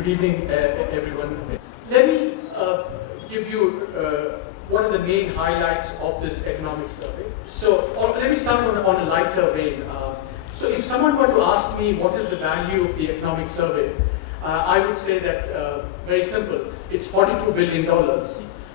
Good evening, everyone. Let me give you what are the main highlights of this economic survey. So let me start on a lighter vein. So if someone were to ask me what is the value of the economic survey, I would say that very simple, it's $42 billion.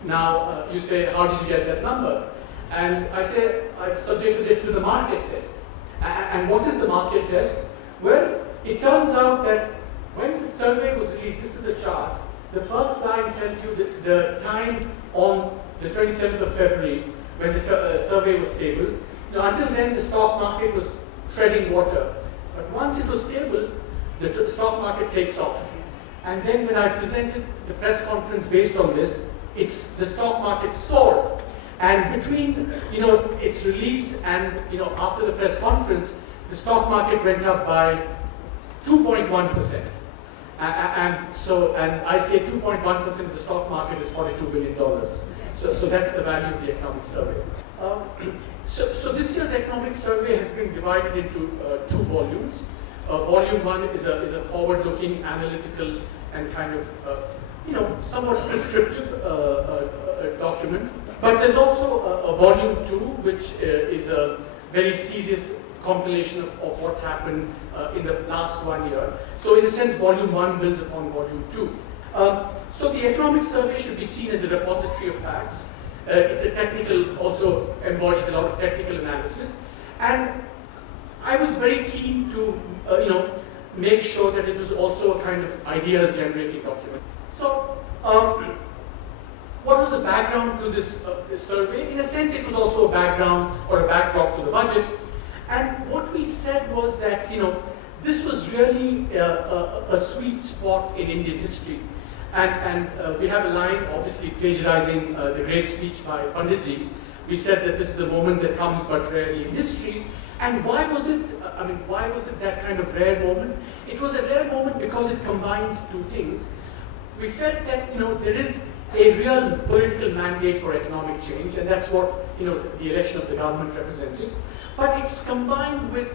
Now you say, how did you get that number? And I say, I've subjected it to the market test. And what is the market test? Well, it turns out that when the survey was released, this is the chart. The first line tells you the time on the 27th of February when the survey was stable. Until then, the stock market was treading water. But once it was stable, the stock market takes off. And then when I presented the press conference based on this, the stock market soared. And between its release and after the press conference, the stock market went up by 2.1%. And I say 2.1% of the stock market is $42 billion. So that's the value of the economic survey. So this year's economic survey has been divided into two volumes. Volume 1 is a forward-looking, analytical, and kind of somewhat prescriptive document. But there's also a volume 2, which is a very serious compilation of what's happened in the last 1 year. So in a sense, volume 1 builds upon volume 2. So the economic survey should be seen as a repository of facts. It's a technical, also embodies a lot of technical analysis. And I was very keen to make sure that it was also a kind of ideas generating document. So what was the background to this survey? In a sense, it was also a background or a backdrop to the budget. And what we said was that this was really a sweet spot in Indian history. And we have a line, obviously plagiarizing the great speech by Panditji. We said that this is a moment that comes but rarely in history. And why was it? Why was it that kind of rare moment? It was a rare moment because it combined two things. We felt that there is a real political mandate for economic change, and that's what the election of the government represented. But it's combined with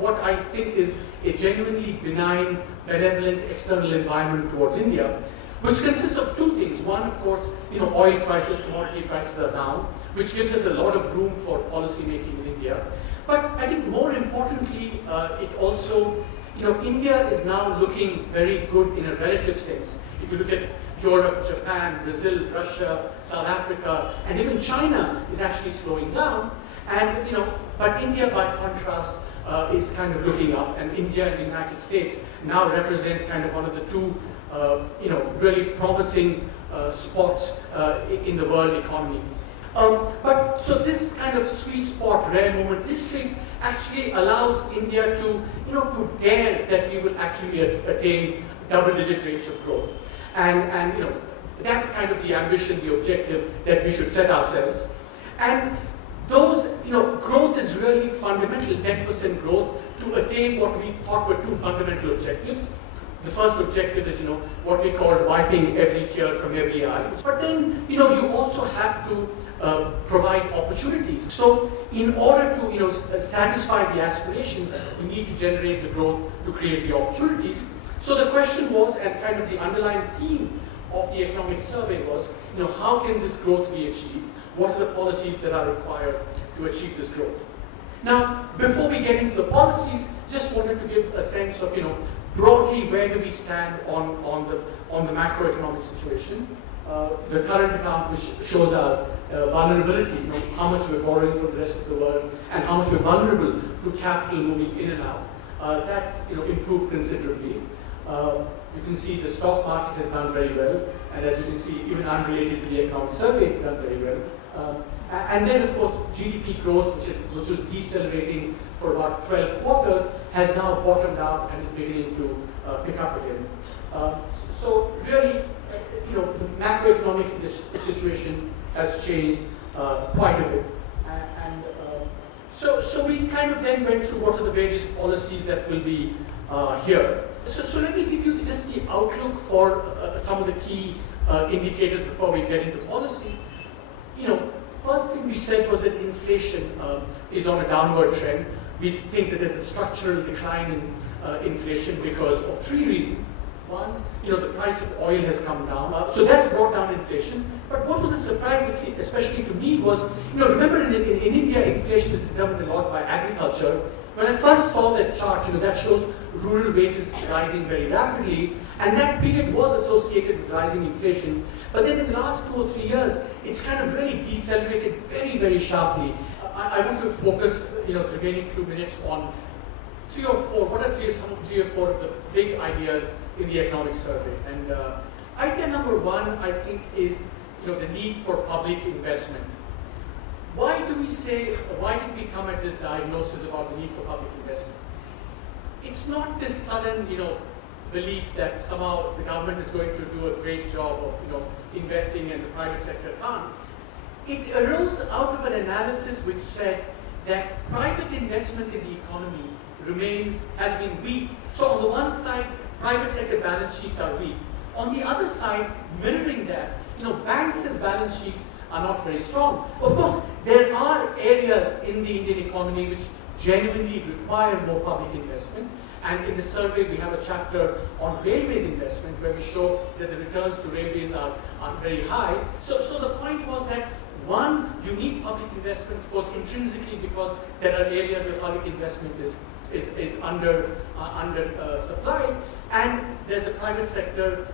what I think is a genuinely benign, benevolent external environment towards India, which consists of two things. One, of course, oil prices, commodity prices are down, which gives us a lot of room for policy making in India. But I think more importantly, it also, India is now looking very good in a relative sense. If you look at Europe, Japan, Brazil, Russia, South Africa, and even China is actually slowing down. And but India, by contrast, is kind of looking up. And India and the United States now represent kind of one of the two, really promising spots in the world economy. But so this kind of sweet spot, rare moment history actually allows India to, to dare that we will actually attain double-digit rates of growth. And that's kind of the ambition, the objective that we should set ourselves. And those, growth is really fundamental, 10% growth, to attain what we thought were two fundamental objectives. The first objective is, what we call wiping every tear from every eye. But then, you also have to provide opportunities. So in order to, satisfy the aspirations, we need to generate the growth to create the opportunities. So the question was, and kind of the underlying theme of the economic survey was, how can this growth be achieved? What are the policies that are required to achieve this growth? Now, before we get into the policies, just wanted to give a sense of, broadly where do we stand on the macroeconomic situation. The current account, which shows our vulnerability, how much we're borrowing from the rest of the world and how much we're vulnerable to capital moving in and out. That's improved considerably. You can see the stock market has done very well, and as you can see, even unrelated to the economic survey, it's done very well. And then, of course, GDP growth, which was decelerating for about 12 quarters, has now bottomed out and is beginning to pick up again. So really, the macroeconomic situation has changed quite a bit. So we kind of then went through what are the various policies that will be here. So let me give you just the outlook for some of the key indicators before we get into policy. First thing we said was that inflation is on a downward trend. We think that there's a structural decline in inflation because of three reasons. One, the price of oil has come down, so that's brought down inflation. But what was a surprise, especially to me, was, remember in India, inflation is determined a lot by agriculture. When I first saw that chart, that shows rural wages rising very rapidly, and that period was associated with rising inflation. But then in the last 2 or 3 years, it's kind of really decelerated very, very sharply. I want to focus, the remaining few minutes on 3 or 4. What are 3 or 4 of the big ideas in the economic survey? And idea number 1, I think, is the need for public investment. Why did we come at this diagnosis about the need for public investment? It's not this sudden, belief that somehow the government is going to do a great job of, investing and the private sector can't. It arose out of an analysis which said that private investment in the economy has been weak. So on the one side, private sector balance sheets are weak. On the other side, mirroring that, banks' balance sheets are not very strong. Of course, there are areas in the Indian economy which genuinely require more public investment. And in the survey, we have a chapter on railways investment where we show that the returns to railways are very high. So the point was that, one, you need public investment, of course, intrinsically, because there are areas where public investment is under supplied, and there's a private sector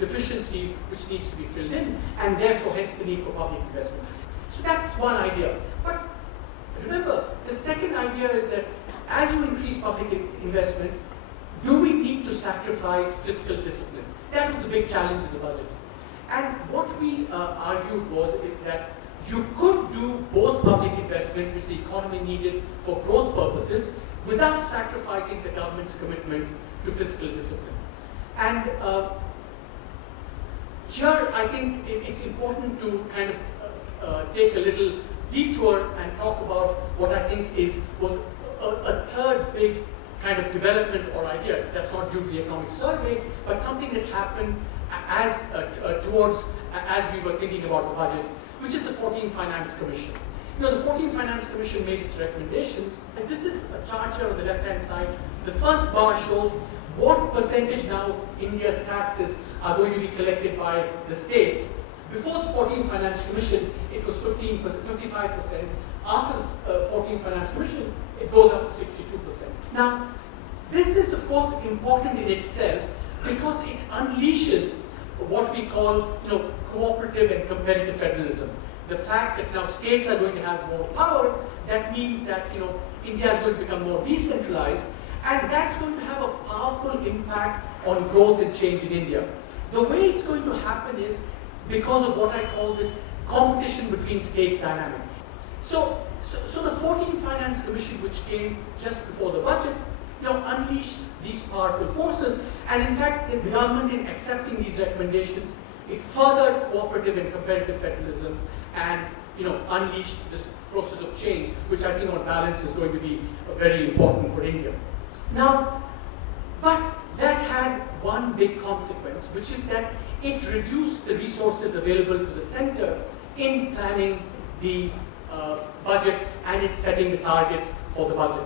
deficiency which needs to be filled in, and therefore hence the need for public investment. So that's one idea. But remember, the second idea is that as you increase public investment, do we need to sacrifice fiscal discipline? That was the big challenge in the budget. And what we argued was that you could do both public investment, which the economy needed for growth purposes, without sacrificing the government's commitment to fiscal discipline. And here, I think it's important to kind of take a little detour and talk about what I think was a third big kind of development or idea. That's not due to the economic survey, but something that happened as we were thinking about the budget, which is the 14th Finance Commission. The 14th Finance Commission made its recommendations, and this is a chart here on the left-hand side. The first bar shows what percentage now of India's taxes are going to be collected by the states. Before the 14th Finance Commission, it was 55%. After the 14th Finance Commission, it goes up to 62%. Now, this is, of course, important in itself because it unleashes what we call, cooperative and competitive federalism. The fact that now states are going to have more power, that means that, India is going to become more decentralized, and that's going to have a powerful impact on growth and change in India. The way it's going to happen is because of what I call this competition between states dynamic. So the 14th Finance Commission, which came just before the budget, unleashed these powerful forces, and in fact, the government, in accepting these recommendations, it furthered cooperative and competitive federalism, and unleashed this process of change, which I think on balance is going to be very important for India. Now, but that had one big consequence, which is that it reduced the resources available to the center in planning the budget and in setting the targets for the budget.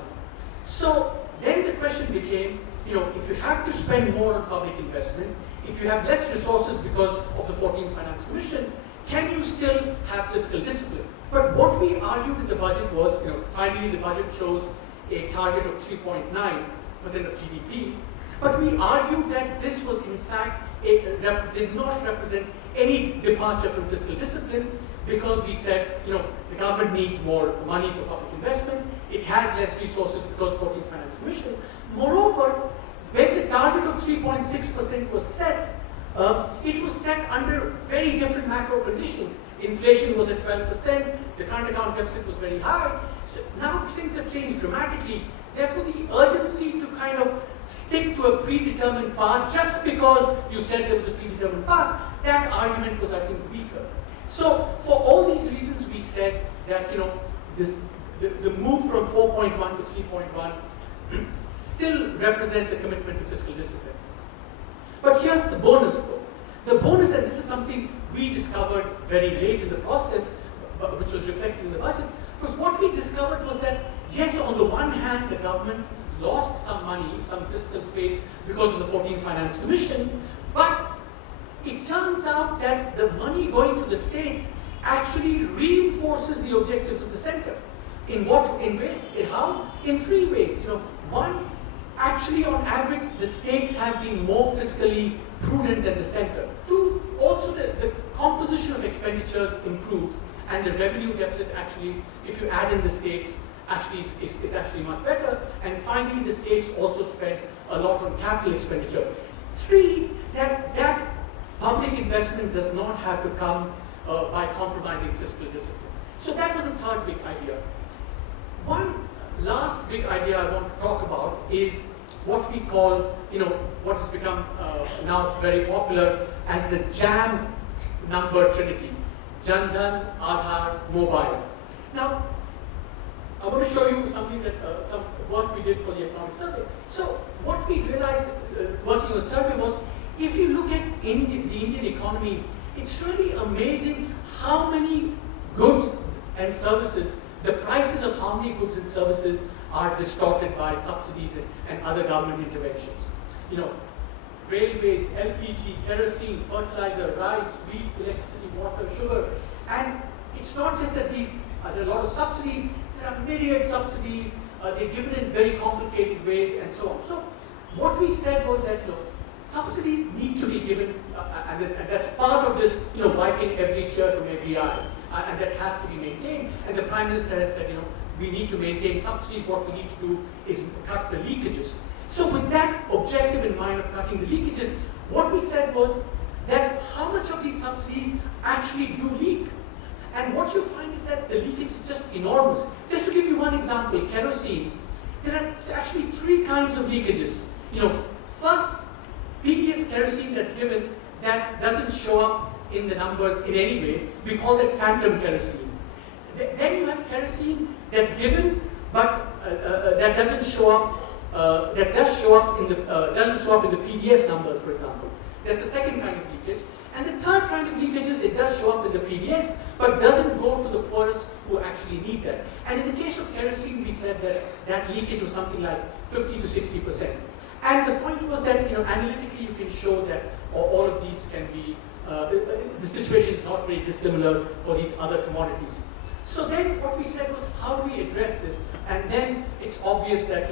So then the question became, if you have to spend more on public investment, if you have less resources because of the 14th Finance Commission, can you still have fiscal discipline? But what we argued in the budget was, finally the budget shows a target of 3.9% of GDP, but we argued that this was in fact, did not represent any departure from fiscal discipline, because we said, the government needs more money for public investment, it has less resources because of the 14th Finance Commission. Moreover, when the target of 3.6% was set, it was set under very different macro conditions. Inflation was at 12%, the current account deficit was very high. So now things have changed dramatically. Therefore, the urgency to kind of stick to a predetermined path just because you said there was a predetermined path, that argument was, I think, weaker. So for all these reasons, we said that the move from 4.1 to 3.1 still represents a commitment to fiscal discipline. But here's the bonus, though. The bonus, and this is something we discovered very late in the process, which was reflected in the budget, because what we discovered was that, yes, on the one hand, the government lost some money, some fiscal space because of the 14th Finance Commission, but it turns out that the money going to the states actually reinforces the objectives of the center. In what, in way, in how? In three ways. One, actually on average, the states have been more fiscally prudent than the center. Two, also the composition of expenditures improves, and the revenue deficit actually, if you add in the states, actually is actually much better. And finally, the states also spend a lot on capital expenditure. Three, that public investment does not have to come by compromising fiscal discipline. So that was a third big idea. One last big idea I want to talk about is what we call, what has become now very popular as the JAM number trinity. Jan Dhan, Aadhaar, Mobile. Now, I want to show you something that, some work we did for the economic survey. So, what we realized working on the survey was, if you look at the Indian economy, it's really amazing how many goods and services, the prices of how many goods and services are distorted by subsidies and other government interventions. Railways, LPG, kerosene, fertilizer, rice, wheat, electricity, water, sugar. And it's not just that there are a lot of subsidies, there are myriad subsidies, they're given in very complicated ways and so on. So what we said was that, subsidies need to be given, and that's part of this, wiping every tear from every eye, and that has to be maintained. And the Prime Minister has said, we need to maintain subsidies. What we need to do is cut the leakages. So with that objective in mind of cutting the leakages, what we said was that how much of these subsidies actually do leak. And what you find is that the leakage is just enormous. Just to give you one example, kerosene, there are actually three kinds of leakages. First, PDS kerosene that's given that doesn't show up in the numbers in any way. We call that phantom kerosene. Then you have kerosene that's given, but that doesn't show up. That does show up in the doesn't show up in the PDS numbers, for example. That's the second kind of leakage. And the third kind of leakage is it does show up in the PDS, but doesn't go to the poorest who actually need that. And in the case of kerosene, we said that that leakage was something like 50 to 60%. And the point was that analytically you can show that all of these can be the situation is not very dissimilar for these other commodities. So then what we said was, how do we address this? And then it's obvious that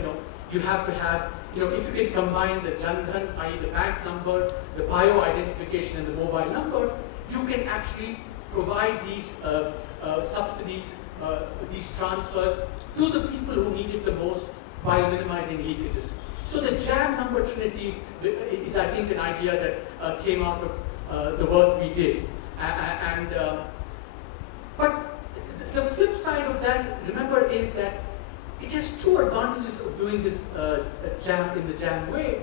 you have to have, if you can combine the Jan Dhan, i.e. the bank number, the bio identification and the mobile number, you can actually provide these subsidies, these transfers to the people who need it the most while minimizing leakages. So the JAM number trinity is, I think, an idea that came out of the work we did. But the flip side of that, remember, is that it has two advantages of doing this JAM in the JAM way.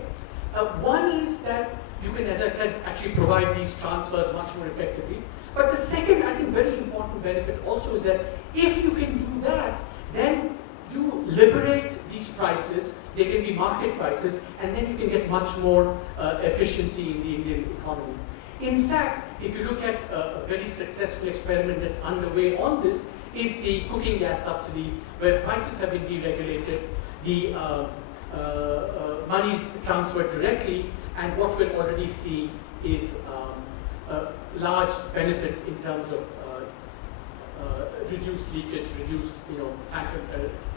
One is that you can, as I said, actually provide these transfers much more effectively. But the second, I think, very important benefit also is that if you can do that, then you liberate these prices. They can be market prices, and then you can get much more efficiency in the Indian economy. In fact, if you look at a very successful experiment that's underway on this, is the cooking gas subsidy, where prices have been deregulated, the money is transferred directly, and what we're already seeing is large benefits in terms of reduced leakage, reduced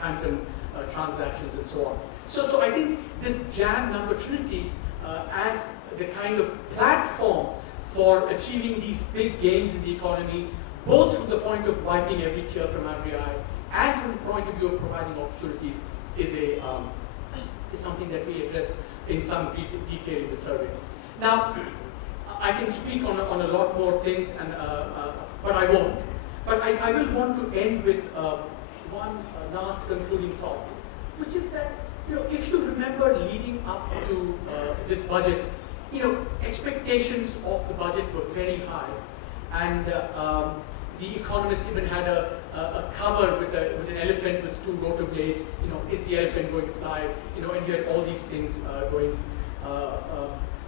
phantom transactions, and so on. So I think this JAM number trinity as the kind of platform for achieving these big gains in the economy, both from the point of wiping every tear from every eye and from the point of view of providing opportunities, is something that we addressed in some detail in the survey. Now, I can speak on a lot more things, but I won't. But I will want to end with one last concluding thought, which is that if you remember leading up to this budget, expectations of the budget were very high, and the Economist even had a cover with an elephant with two rotor blades. Is the elephant going to fly? And you had all these things going.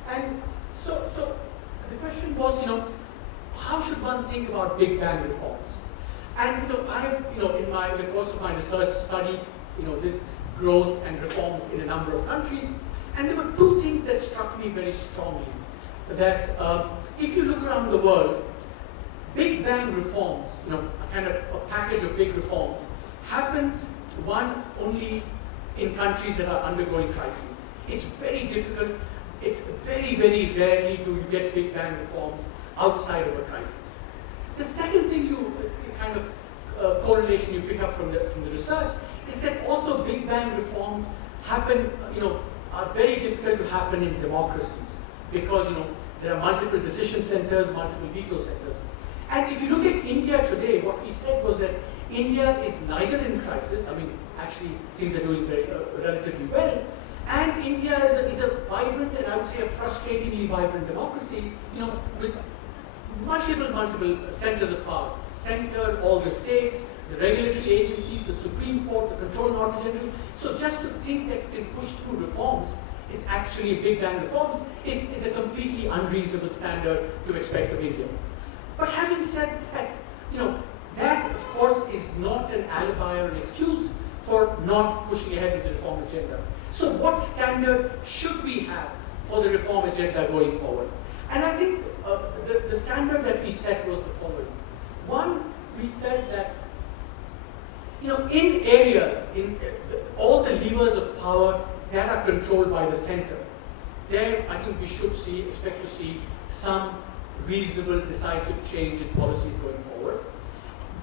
And so the question was, how should one think about big bang reforms? And I have, in the course of my research study, this growth and reforms in a number of countries. And there were two things that struck me very strongly. That if you look around the world, big bang reforms, a kind of a package of big reforms, happens only in countries that are undergoing crises. It's very difficult. It's very, very rarely do you get big bang reforms outside of a crisis. The second thing kind of correlation you pick up from the research is that also big bang reforms happen, are very difficult to happen in democracies because there are multiple decision centers, multiple veto centers. And if you look at India today, what we said was that India is neither in crisis. I mean, actually things are doing very relatively well. And India is a vibrant and I would say a frustratingly vibrant democracy, with multiple centers of power. Center, all the states, the regulatory agencies, the Supreme Court, the control order general. So just to think that you can push through reforms is actually big bang reforms is a completely unreasonable standard to expect of India. But having said that, that of course is not an alibi or an excuse for not pushing ahead with the reform agenda. So what standard should we have for the reform agenda going forward? And I think the standard that we set was the following. One, we said that in areas, all the levers of power that are controlled by the center, there I think we should expect to see some reasonable, decisive change in policies going forward.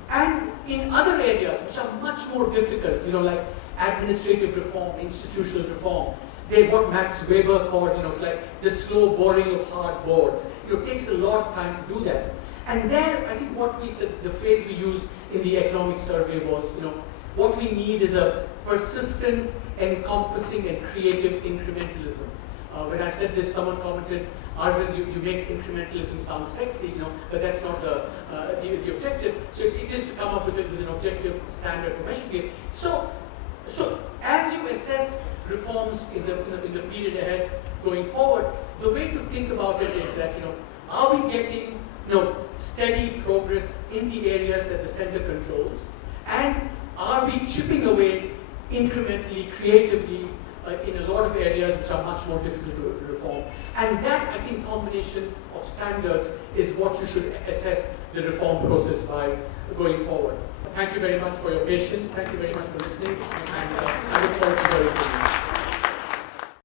And in other areas which are much more difficult, like administrative reform, institutional reform, what Max Weber called, it's like the slow boring of hard boards. It takes a lot of time to do that. And there, I think what we said, the phrase we used in the economic survey was, what we need is a persistent, encompassing, and creative incrementalism. When I said this, someone commented, Arvind, you make incrementalism sound sexy, but that's not the objective. So it is to come up with an objective standard for measuring it. So as you assess reforms in the period ahead going forward, the way to think about it is that, are we getting steady progress in the areas that the center controls, and are we chipping away incrementally, creatively, in a lot of areas which are much more difficult to reform. And that, I think, combination of standards is what you should assess the reform process by going forward. Thank you very much for your patience. Thank you very much for listening. And I look forward to hearing from you.